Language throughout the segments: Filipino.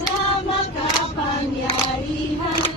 na makapangyarihan,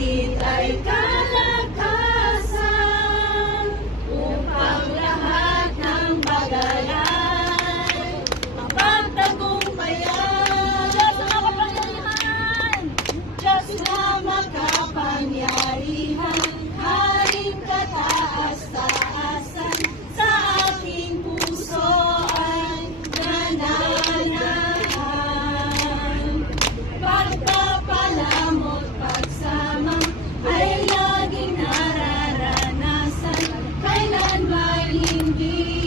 kapatid ay kapatid. Hallelujah.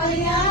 Yeah.